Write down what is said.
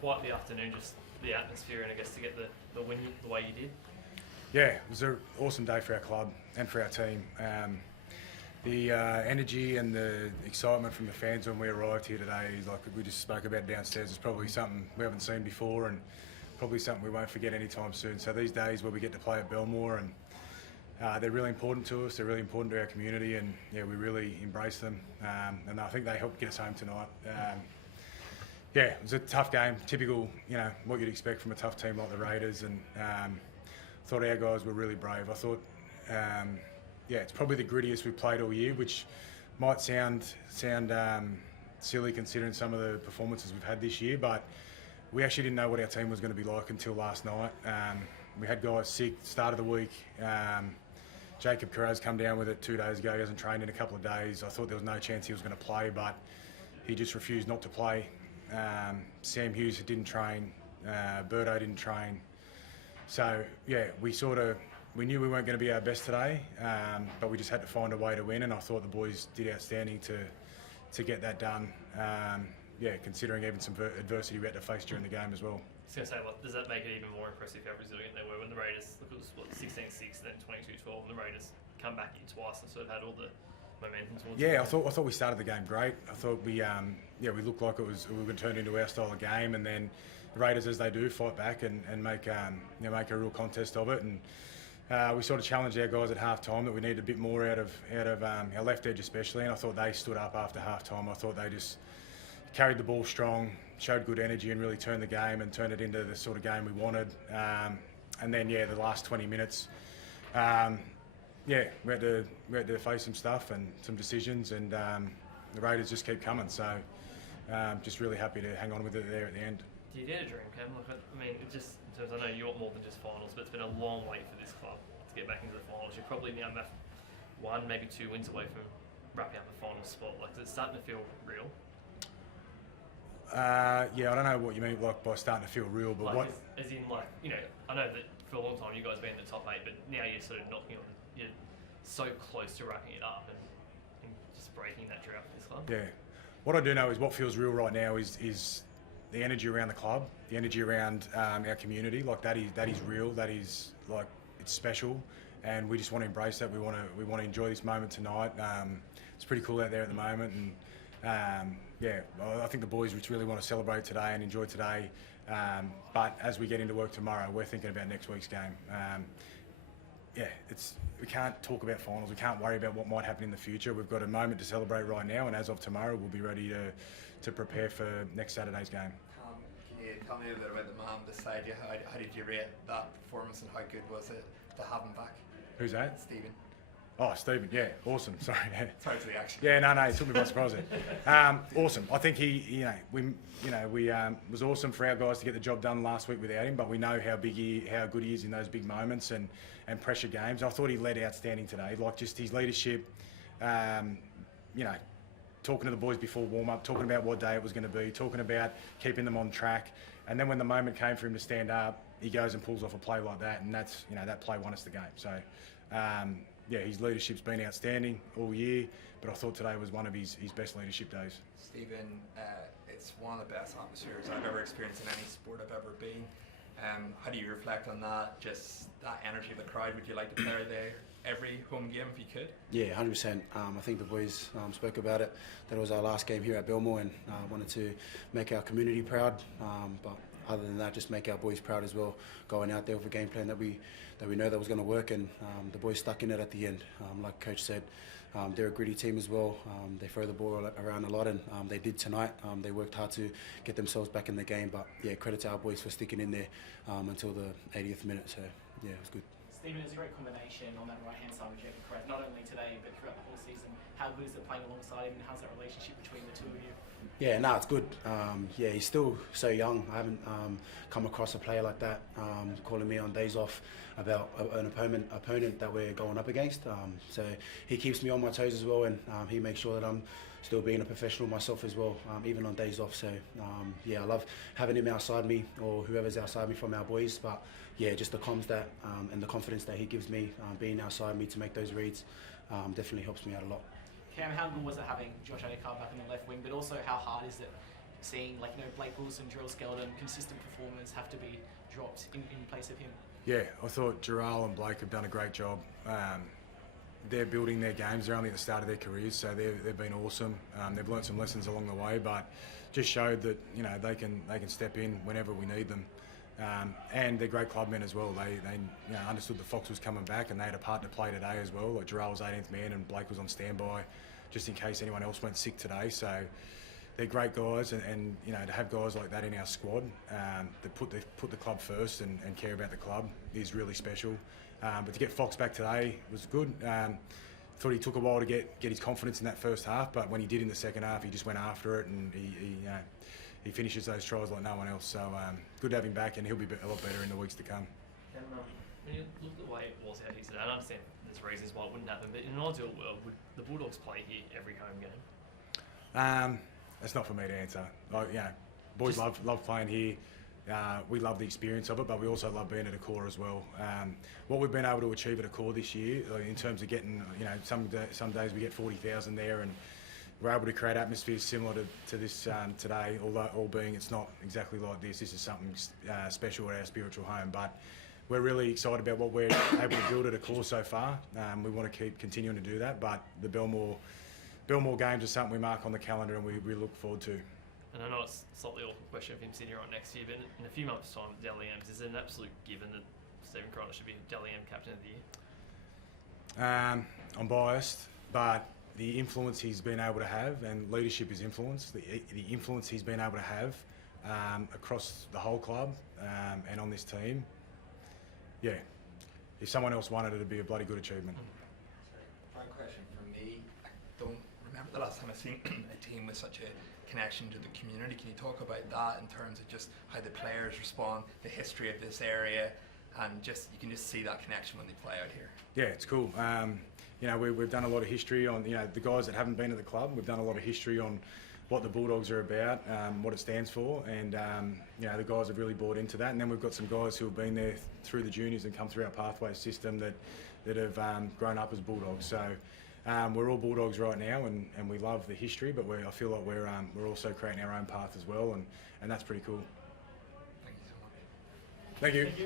quite the afternoon, just the atmosphere, and I guess to get the win the way you did. Yeah, it was an awesome day for our club and for our team. The energy and the excitement from the fans when we arrived here today, like we just spoke about downstairs, is probably something we haven't seen before, and probably something we won't forget anytime soon. So these days where we get to play at Belmore, and they're really important to us, they're really important to our community, and yeah, we really embrace them. And I think they helped get us home tonight. Yeah, it was a tough game, typical, what you'd expect from a tough team like the Raiders, and thought our guys were really brave. I thought, it's probably the grittiest we've played all year, which might sound silly considering some of the performances we've had this year, but we actually didn't know what our team was going to be like until last night. We had guys sick start of the week. Jacob Carraz come down with it 2 days ago. He hasn't trained in a couple of days. I thought there was no chance he was going to play, but he just refused not to play. Sam Hughes didn't train. Birdo didn't train. So yeah, we knew we weren't going to be our best today, but we just had to find a way to win, and I thought the boys did outstanding to get that done. Considering even some adversity we had to face during the game as well. I was going to say, does that make it even more impressive how resilient they were when the Raiders, look, it was 16-6, then 22-12, and the Raiders come back in twice and sort of had all the momentum towards I thought we started the game great. I thought we looked like we were going to turn into our style of game, and then the Raiders, as they do, fight back and make make a real contest of it. And we sort of challenged our guys at half time that we needed a bit more out of our left edge especially, and I thought they stood up after half time. I thought they just carried the ball strong, showed good energy, and really turned the game and turned it into the sort of game we wanted. And then the last 20 minutes, we had to face some stuff and some decisions, and the Raiders just keep coming. So just really happy to hang on with it there at the end. Do you dare to dream, Cam? I mean, it just in terms, I know you want more than just finals, but it's been a long wait for this club to get back into the finals. You're probably now one, maybe 2 wins away from wrapping up the final spot. Like, is it starting to feel real? I don't know what you mean by starting to feel real, but like, as in, I know that for a long time you guys have been in the top 8, but now you're sort of knocking on, you're so close to wrapping it up and just breaking that drought for this club. Yeah. What I do know is what feels real right now is the energy around the club, the energy around our community. Like that is real. That is it's special, and we just want to embrace that. We want to enjoy this moment tonight. It's pretty cool out there at the moment, and I think the boys really want to celebrate today and enjoy today. But as we get into work tomorrow, we're thinking about next week's game. We can't talk about finals. We can't worry about what might happen in the future. We've got a moment to celebrate right now, and as of tomorrow, we'll be ready to prepare for next Saturday's game. Can you tell me a bit about the man beside you? How did you rate that performance, and how good was it to have him back? Who's that? Stephen. Oh, Stephen, yeah, awesome. Sorry. Sorry for the action. Yeah, no, it took me by surprise there. Awesome. I think he was awesome for our guys to get the job done last week without him, but we know how good he is in those big moments and pressure games. I thought he led outstanding today, like just his leadership, talking to the boys before warm-up, talking about what day it was going to be, talking about keeping them on track, and then when the moment came for him to stand up, he goes and pulls off a play like that, and that's that play won us the game. So. His leadership's been outstanding all year, but I thought today was one of his best leadership days. Stephen, it's one of the best atmospheres I've ever experienced in any sport I've ever been. How do you reflect on that, just that energy of the crowd? Would you like to play there every home game if you could? Yeah, 100%. I think the boys spoke about it, that it was our last game here at Belmore, and wanted to make our community proud, but other than that, just make our boys proud as well, going out there with a game plan that we know that was going to work, and the boys stuck in it at the end. Like Coach said, they're a gritty team as well. They throw the ball around a lot, and they did tonight. They worked hard to get themselves back in the game, but yeah, credit to our boys for sticking in there until the 80th minute, so yeah, it was good. Stephen, it's a great combination on that right-hand side with Jacob Carraz, not only today, but throughout the whole season. How good is it playing alongside him, and how's that relationship between the two of you? Yeah, no, it's good. He's still so young. I haven't come across a player like that calling me on days off about an opponent that we're going up against. So he keeps me on my toes as well, and he makes sure that I'm still being a professional myself as well, even on days off. So I love having him outside me, or whoever's outside me from our boys. But yeah, just the comms that and the confidence that he gives me, being outside me to make those reads, definitely helps me out a lot. Cam, how good was it having Josh Adokar back in the left wing, but also how hard is it seeing Blake Wilson, Jarrell Skeldon, consistent performers have to be dropped in place of him? Yeah, I thought Jarrell and Blake have done a great job. They're building their games. They're only at the start of their careers, so they've been awesome. They've learnt some lessons along the way, but just showed that they can step in whenever we need them. And they're great clubmen as well. They understood the Fox was coming back, and they had a part to play today as well. Like Jarrell was 18th man, and Blake was on standby, just in case anyone else went sick today. So they're great guys, and to have guys like that in our squad that put the club first and care about the club is really special. But to get Fox back today was good. Thought he took a while to get his confidence in that first half, but when he did in the second half, he just went after it, and he finishes those tries like no one else. So good to have him back, and he'll be a lot better in the weeks to come. And when you look at the way it was out here today, I understand there's reasons why it wouldn't happen, but in an ideal world, would the Bulldogs play here every home game? That's not for me to answer. Boys love playing here. We love the experience of it, but we also love being at a core as well. What we've been able to achieve at a core this year, in terms of getting, some days we get 40,000 there, and we're able to create atmospheres similar to this today, although albeit it's not exactly like this. This is something special at our spiritual home, but we're really excited about what we're able to build at a core so far. We want to keep continuing to do that, but the Belmore games are something we mark on the calendar and we look forward to. And I know it's a slightly awkward question for him sitting here right next to you, but in a few months' time at Dally M's, is it an absolute given that Stephen Crichton should be Dally M Captain of the Year? I'm biased, but the influence he's been able to have, and leadership is influence, the influence he's been able to have across the whole club and on this team, if someone else won it, it'd be a bloody good achievement. One question from me. I don't remember the last time I've seen a team with such a connection to the community. Can you talk about that in terms of just how the players respond, the history of this area, and just you can just see that connection when they play out here? Yeah, it's cool. We've done a lot of history on the guys that haven't been to the club. We've done a lot of history on what the Bulldogs are about, what it stands for, and the guys have really bought into that. And then we've got some guys who have been there through the juniors and come through our pathway system that have grown up as Bulldogs. So we're all Bulldogs right now, and we love the history, but I feel like we're also creating our own path as well, and that's pretty cool. Thank you so much. Thank you.